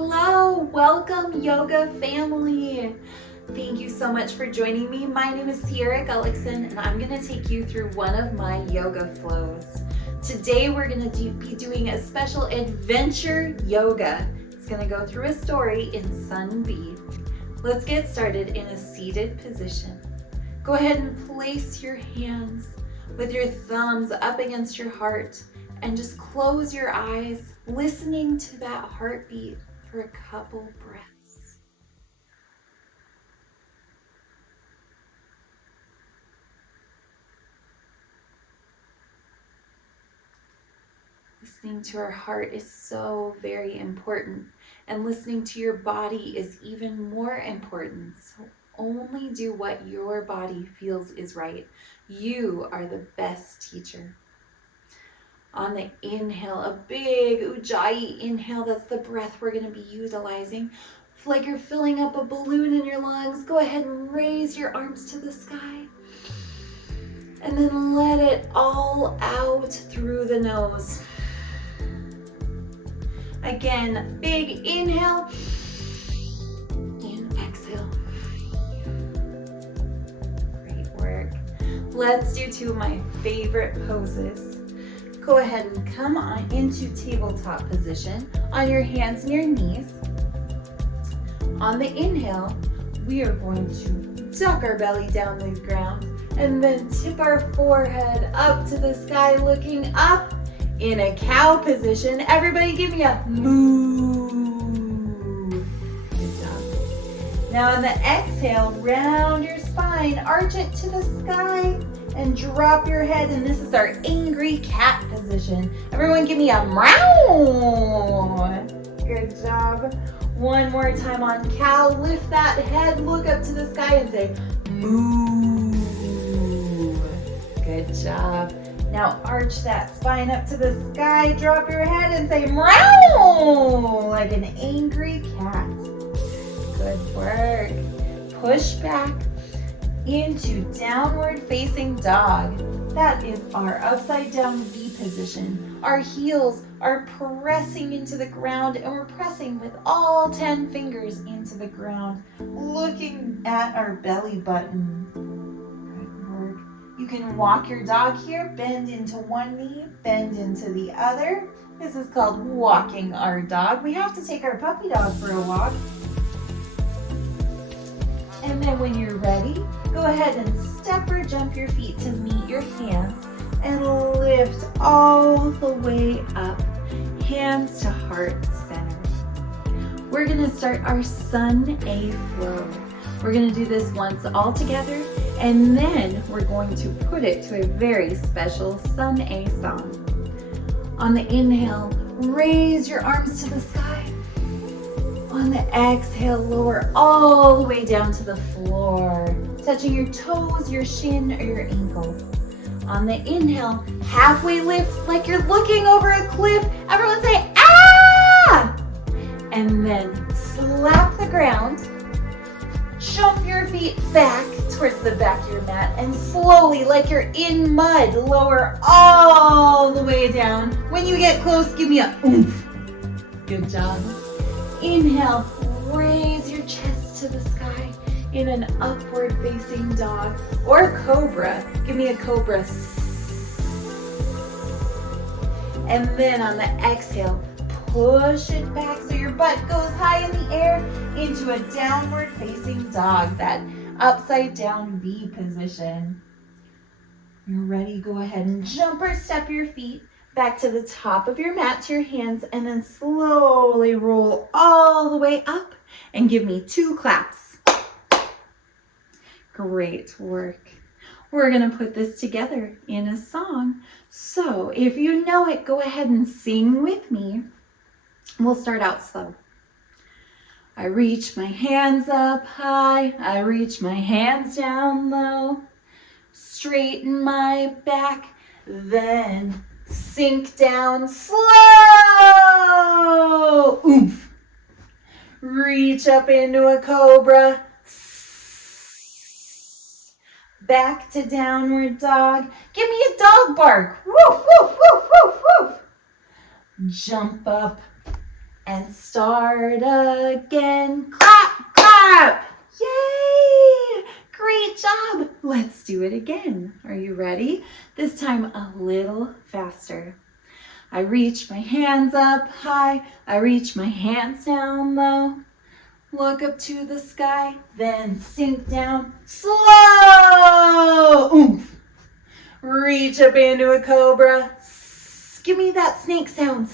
Hello, welcome yoga family. Thank you so much for joining me. My name is Gullickson and I'm going to take you through one of my yoga flows. Today we're going to be doing a special adventure yoga. It's going to go through a story in Sun B. Let's get started in a seated position. Go ahead and place your hands with your thumbs up against your heart and just close your eyes, listening to that heartbeat for a couple breaths. Listening to our heart is so very important, and listening to your body is even more important. So only do what your body feels is right. You are the best teacher. On the inhale, a big ujjayi inhale, that's the breath we're going to be utilizing. Like you're filling up a balloon in your lungs, go ahead and raise your arms to the sky. And then let it all out through the nose. Again, big inhale and exhale. Great work. Let's do two of my favorite poses. Go ahead and come on into tabletop position on your hands and your knees. On the inhale, we are going to duck our belly down to the ground and then tip our forehead up to the sky, looking up in a cow position. Everybody give me a moo. Good job. Now on the exhale, round your spine, arch it to the sky, and drop your head, and this is our angry cat position. Everyone give me a meow. Good job. One more time on cow. Lift that head, look up to the sky and say moo. Good job. Now arch that spine up to the sky, drop your head and say meow, like an angry cat. Good work. Push back into downward facing dog. That is our upside down V position. Our heels are pressing into the ground and we're pressing with all 10 fingers into the ground, looking at our belly button. Good work. You can walk your dog here, bend into one knee, bend into the other. This is called walking our dog. We have to take our puppy dog for a walk. And then when you're ready, go ahead and step or jump your feet to meet your hands and lift all the way up, hands to heart center. We're going to start our Sun A flow. We're going to do this once all together, and then we're going to put it to a very special Sun A song. On the inhale, raise your arms to the sky. On the exhale, lower all the way down to the floor, touching your toes, your shin, or your ankle. On the inhale, halfway lift like you're looking over a cliff. Everyone say, ah! And then slap the ground. Jump your feet back towards the back of your mat and slowly, like you're in mud, lower all the way down. When you get close, give me a oomph. Good job. Inhale, raise your chest to the sky in an upward facing dog or cobra. Give me a cobra. And then on the exhale, push it back so your butt goes high in the air into a downward facing dog, that upside down V position. You're ready, go ahead and jump or step your feet back to the top of your mat, to your hands, and then slowly roll all the way up and give me 2 claps. Great work. We're going to put this together in a song. So if you know it, go ahead and sing with me. We'll start out slow. I reach my hands up high, I reach my hands down low, straighten my back, then sink down slow. Oomph. Reach up into a cobra. Back to downward dog. Give me a dog bark. Woof, woof, woof, woof, woof. Jump up and start again. Clap, clap. Yay! Great job. Let's do it again. Are you ready? This time a little faster. I reach my hands up high. I reach my hands down low. Look up to the sky, then sink down slow. Oomph. Reach up into a cobra. Give me that snake sound.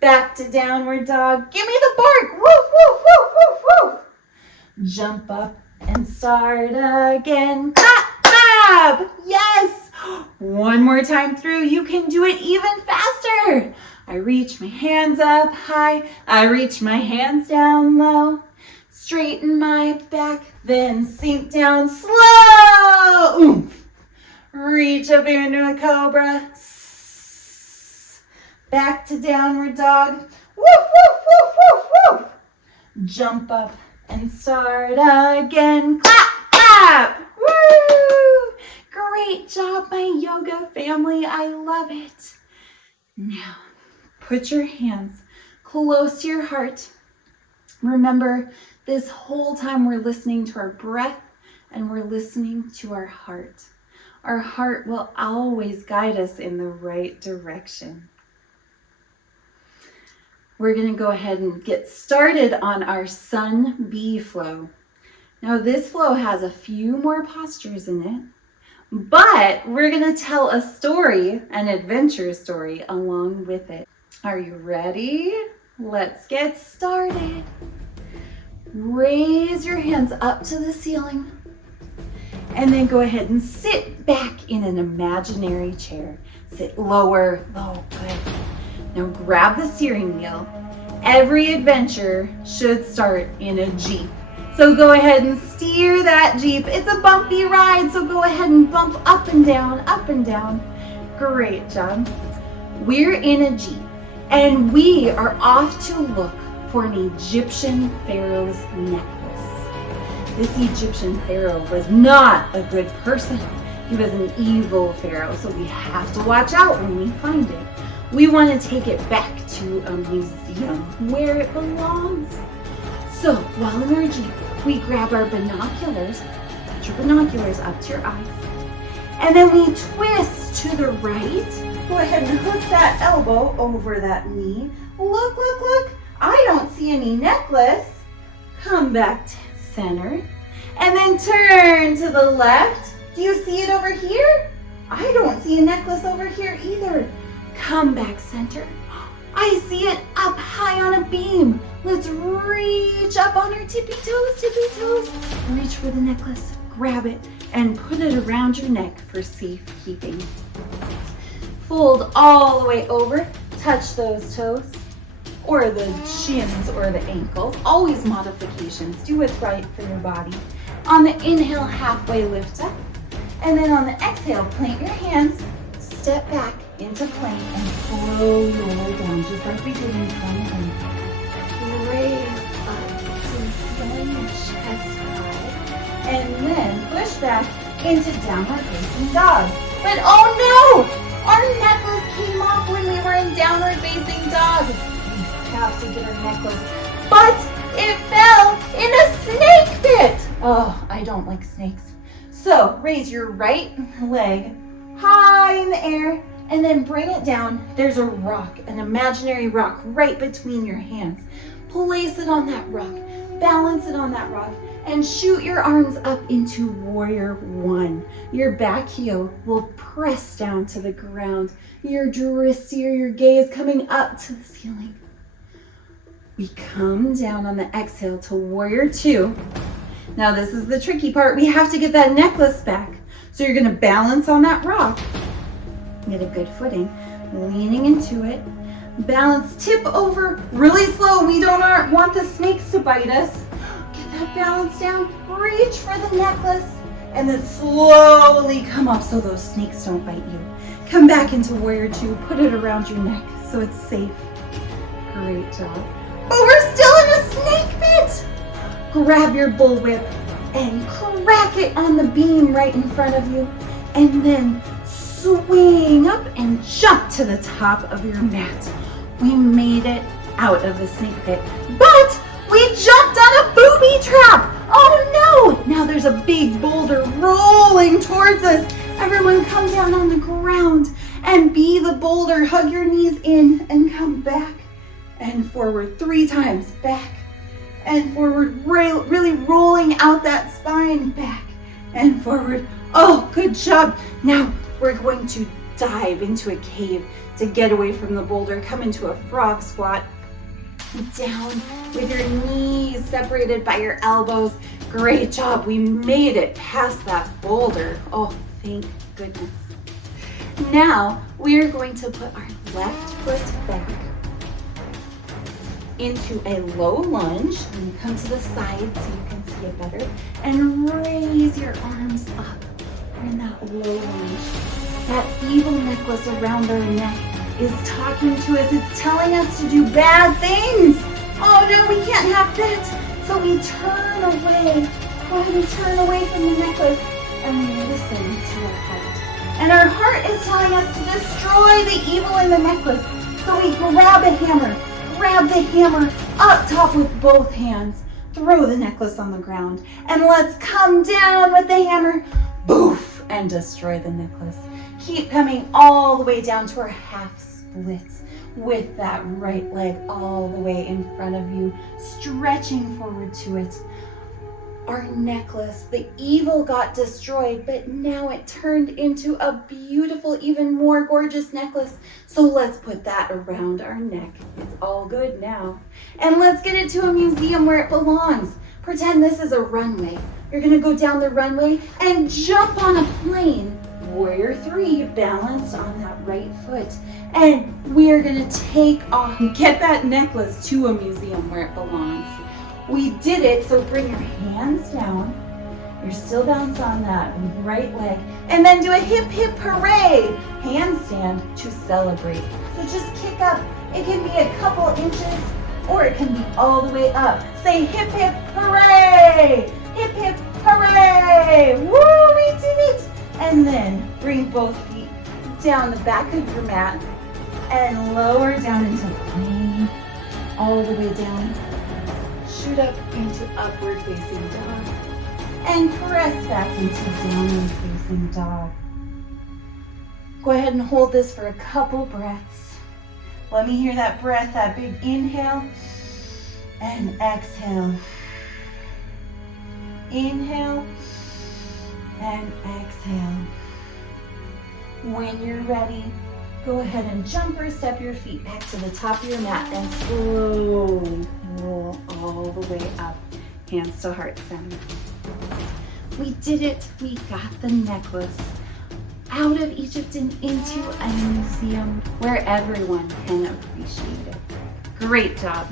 Back to downward dog. Give me the bark. Woof, woof, woof, woof, woof. Jump up and start again. Clap, clap. Yes. One more time through. You can do it even faster. I reach my hands up high. I reach my hands down low. Straighten my back, then sink down slow. Oomph. Reach up into a cobra. Back to downward dog. Woof, woof, woof, woof, woof. Jump up and start again. Clap, clap. Woo! Great job, my yoga family. I love it. Now, put your hands close to your heart. Remember, this whole time we're listening to our breath and we're listening to our heart. Our heart will always guide us in the right direction. We're going to go ahead and get started on our Sun B flow. Now this flow has a few more postures in it, but we're going to tell a story, an adventure story along with it. Are you ready? Let's get started. Raise your hands up to the ceiling and then go ahead and sit back in an imaginary chair. Sit lower, low, good. Now grab the steering wheel. Every adventure should start in a Jeep. So go ahead and steer that Jeep. It's a bumpy ride, so go ahead and bump up and down, up and down. Great job. We're in a Jeep and we are off to look for an Egyptian pharaoh's necklace. This Egyptian pharaoh was not a good person. He was an evil pharaoh, so we have to watch out when we find it. We want to take it back to a museum where it belongs. So while in our Jeep, we grab our binoculars, put your binoculars up to your eyes, and then we twist to the right. Go ahead and hook that elbow over that knee. Look, look, look. I don't see any necklace. Come back to center, and then turn to the left. Do you see it over here? I don't see a necklace over here either. Come back center. I see it up high on a beam. Let's reach up on our tippy toes. Reach for the necklace, grab it, and put it around your neck for safekeeping. Fold all the way over, touch those toes, or the shins or the ankles. Always modifications. Do what's right for your body. On the inhale, halfway lift up. And then on the exhale, plant your hands, step back into plank and slowly roll down, just like we did in Sun A. Raise up to the ceiling, chest high, and then push back into downward facing dog. But oh no! Our necklace came off when we were in downward facing dog. We have to get our necklace, but it fell in a snake pit. Oh, I don't like snakes. So raise your right leg high in the air and then bring it down. There's a rock, an imaginary rock right between your hands. Place it on that rock, balance it on that rock, and shoot your arms up into warrior one. Your back heel will press down to the ground. Your drishti, or your gaze, coming up to the ceiling. We come down on the exhale to warrior two. Now this is the tricky part. We have to get that necklace back. So you're gonna balance on that rock. Get a good footing, leaning into it. Balance, tip over really slow. We don't want the snakes to bite us. Get that balance down, reach for the necklace, and then slowly come up so those snakes don't bite you. Come back into warrior two, put it around your neck so it's safe. Great job. But we're still in a snake pit. Grab your bullwhip and crack it on the beam right in front of you, and then swing up and jump to the top of your mat. We made it. out of the snake pit. But we jumped on a booby trap. Oh no! Now there's a big boulder rolling towards us. Everyone come down on the ground and be the boulder. Hug your knees in and come back and forward 3 times. Back and forward, really rolling out that spine. Back and forward. Oh, good job. Now we're going to dive into a cave to get away from the boulder. Come into a frog squat. Down with your knees separated by your elbows. Great job. We made it past that boulder. Oh, thank goodness. Now we are going to put our left foot back into a low lunge. And come to the side so you can see it better. And raise your arms up. We're in that low lunge. That evil necklace around our neck is talking to us. It's telling us to do bad things. Oh no, we can't have that. So we turn away. Go ahead and turn away from the necklace and we listen to our heart. And our heart is telling us to destroy the evil in the necklace. So we grab a hammer. Grab the hammer up top with both hands. Throw the necklace on the ground. And let's come down with the hammer. Boof! And destroy the necklace. Keep coming all the way down to our half splits with that right leg all the way in front of you, stretching forward to it. Our necklace, the evil got destroyed, but now it turned into a beautiful, even more gorgeous necklace. So let's put that around our neck. It's all good now. And let's get it to a museum where it belongs. Pretend this is a runway. You're gonna go down the runway and jump on a plane. Warrior 3, balanced on that right foot. And we are gonna take off and get that necklace to a museum where it belongs. We did it, so bring your hands down. You're still balanced on that right leg. And then do a hip hip hooray handstand to celebrate. So just kick up. It can be a couple inches or it can be all the way up. Say hip hip hooray! Hip hip hooray! Woo, we did it! And then bring both feet down the back of your mat and lower down into plane, all the way down. Shoot up into upward facing dog and press back into downward facing dog. Go ahead and hold this for a couple breaths. Let me hear that breath, that big inhale and exhale. Inhale and exhale. When you're ready, go ahead and jump or step your feet back to the top of your mat and slowly roll all the way up, hands to heart center. We did it. We got the necklace out of Egypt and into a museum where everyone can appreciate it. Great job.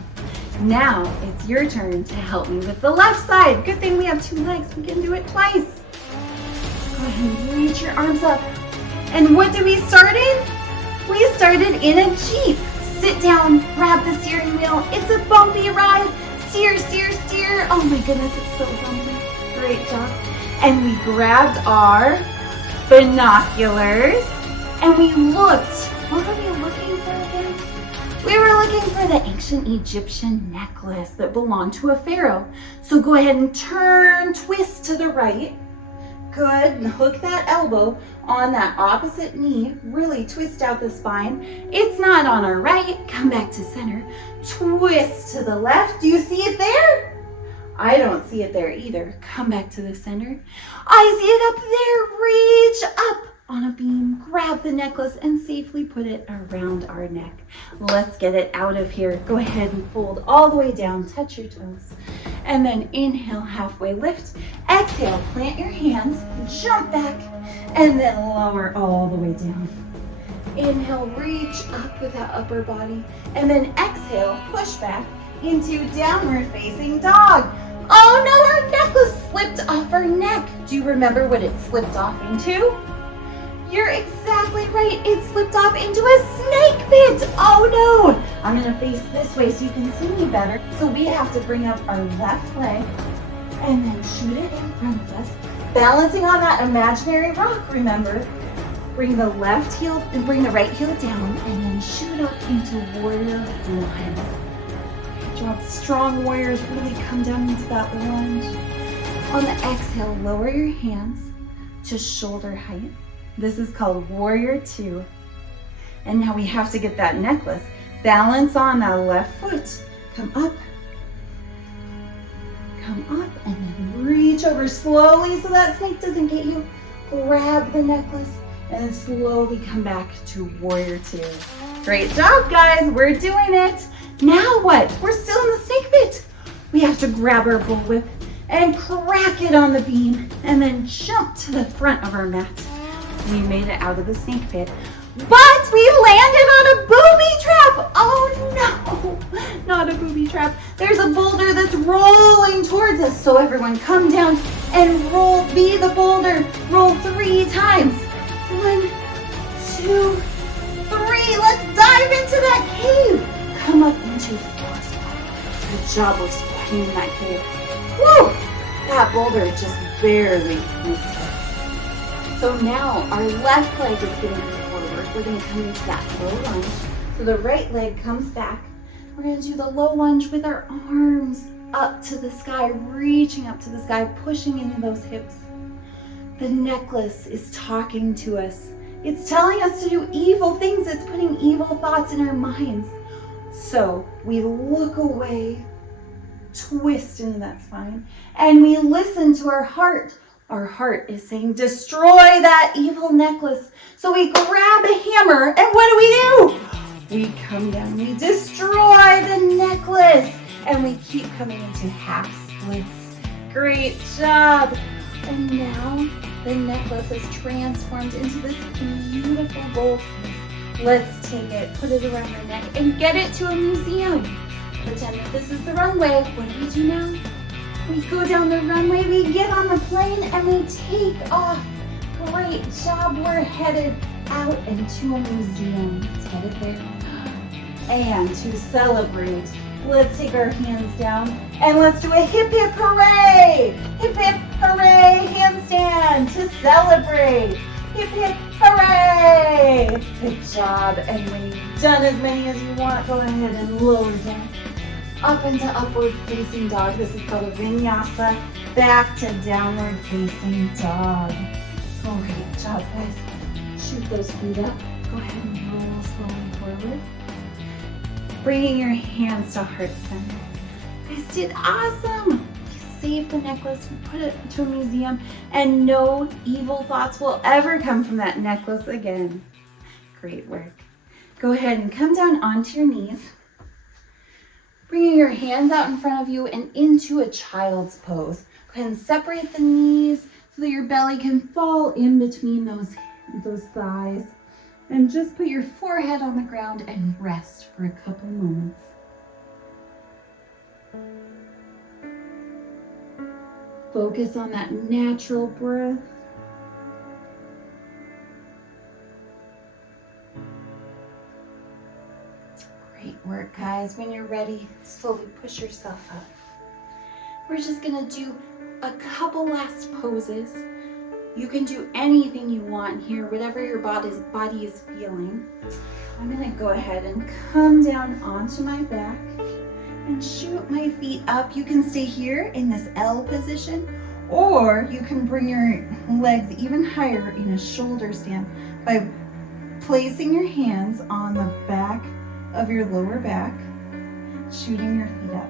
Now it's your turn to help me with the left side. Good thing we have 2 legs. We can do it twice. Go ahead and reach your arms up. And what did we start in? We started in a Jeep. Sit down, grab the steering wheel. It's a bumpy ride. Steer, steer, steer. Oh my goodness, it's so bumpy. Great job. And we grabbed our binoculars and we looked. What were we looking for again? We were looking for the ancient Egyptian necklace that belonged to a pharaoh. So go ahead and turn, twist to the right. Good, and hook that elbow on that opposite knee. Really twist out the spine. It's not on our right. Come back to center. Twist to the left. Do you see it there? I don't see it there either. Come back to the center. I see it up there. Reach up on a beam. Grab the necklace and safely put it around our neck. Let's get it out of here. Go ahead and fold all the way down. Touch your toes. And then inhale, halfway lift. Exhale, plant your hands, jump back, and then lower all the way down. Inhale, reach up with that upper body, and then exhale, push back into downward facing dog. Oh no, our necklace slipped off our neck. Do you remember what it slipped off into? You're exactly right. It slipped off into a snake pit. Oh no. I'm going to face this way so you can see me better. So we have to bring up our left leg and then shoot it in front of us. Balancing on that imaginary rock, remember. Bring the left heel and bring the right heel down and then shoot up into warrior 1. Strong warriors, really come down into that lunge. On the exhale, lower your hands to shoulder height. This is called Warrior 2. And now we have to get that necklace. Balance on that left foot. Come up, and then reach over slowly so that snake doesn't get you. Grab the necklace, and then slowly come back to Warrior 2. Great job, guys. We're doing it. Now what? We're still in the snake pit. We have to grab our bullwhip and crack it on the beam, and then jump to the front of our mat. We made it out of the snake pit, but we landed on a booby trap. Oh no, not a booby trap. There's a boulder that's rolling towards us. So everyone come down and roll, be the boulder. Roll 3 times. 1, 2, 3. Let's dive into that cave. Come up into force. Good job of squatting in that cave. Woo! That boulder just barely missed us. So now our left leg is going to be forward. We're going to come into that low lunge. So the right leg comes back. We're going to do the low lunge with our arms up to the sky, reaching up to the sky, pushing into those hips. The necklace is talking to us. It's telling us to do evil things. It's putting evil thoughts in our minds. So we look away, twist into that spine, and we listen to our heart. Our heart is saying, destroy that evil necklace. So we grab a hammer, and what do? We come down, we destroy the necklace, and we keep coming into half splits. Great job. And now the necklace is transformed into this beautiful gold piece. Let's take it, put it around our neck, and get it to a museum. Pretend that this is the runway. What do we do now? We go down the runway, we get on the plane, and we take off. Great job. We're headed out into a museum. Let's get it there. And to celebrate, let's take our hands down and let's do a hip hip hooray! Hip hip hooray handstand to celebrate. Hip hip hooray! Good job. And when you've done as many as you want, go ahead and lower down. Up into upward facing dog. This is called a vinyasa. Back to downward facing dog. Great job, guys. Shoot those feet up. Go ahead and roll slowly forward. Bringing your hands to heart center. You guys did awesome. You saved the necklace. We put it into a museum, and no evil thoughts will ever come from that necklace again. Great work. Go ahead and come down onto your knees. Bringing your hands out in front of you and into a child's pose. Go ahead and separate the knees so that your belly can fall in between those thighs. And just put your forehead on the ground and rest for a couple moments. Focus on that natural breath. Great work, guys. When you're ready, slowly push yourself up. We're just gonna do a couple last poses. You can do anything you want here, whatever your body is feeling. I'm gonna go ahead and come down onto my back and shoot my feet up. You can stay here in this L position, or you can bring your legs even higher in a shoulder stand by placing your hands on the back of your lower back, shooting your feet up.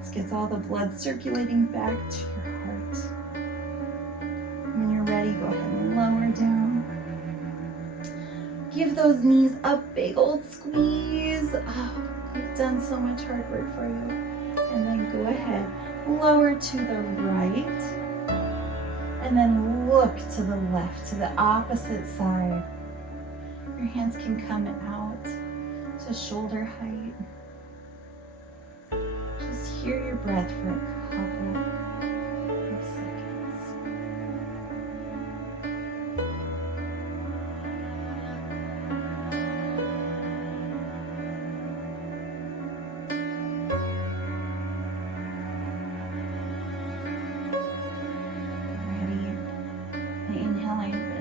This gets all the blood circulating back to your heart. When you're ready, go ahead and lower down. Give those knees a big old squeeze. Oh, we've done so much hard work for you. And then go ahead, lower to the right. And then look to the left, to the opposite side. Your hands can come out to shoulder height. Just hear your breath for a couple of seconds.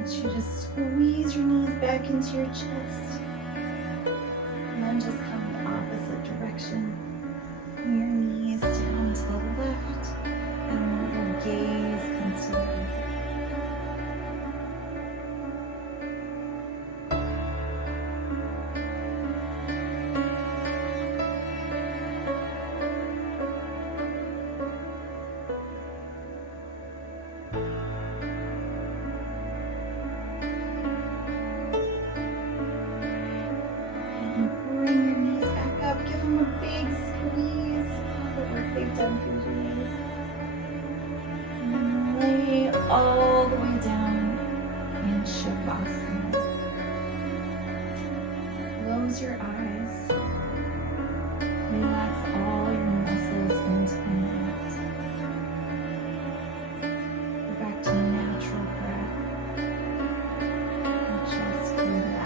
You just squeeze your knees back into your chest, and then just come the opposite direction. done for today. And lay all the way down in Shavasana. Close your eyes. Relax all your muscles into the mat. Go back to natural breath. And just relax.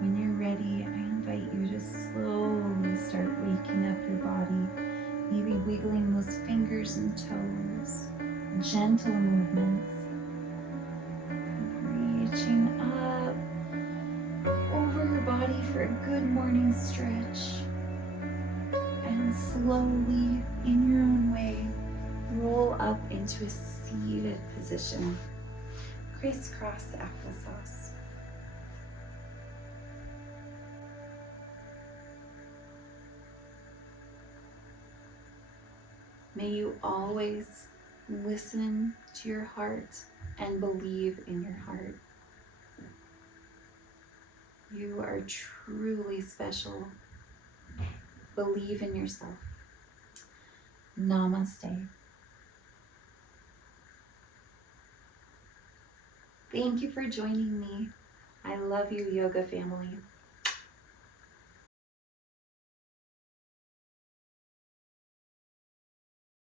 When you're ready, I invite you to slowly start waking up your body, maybe wiggling those fingers and toes, gentle movements, reaching up over your body for a good morning stretch, and slowly, in your own way, roll up into a seated position, crisscross applesauce. May you always listen to your heart and believe in your heart. You are truly special. Believe in yourself. Namaste. Thank you for joining me. I love you, yoga family.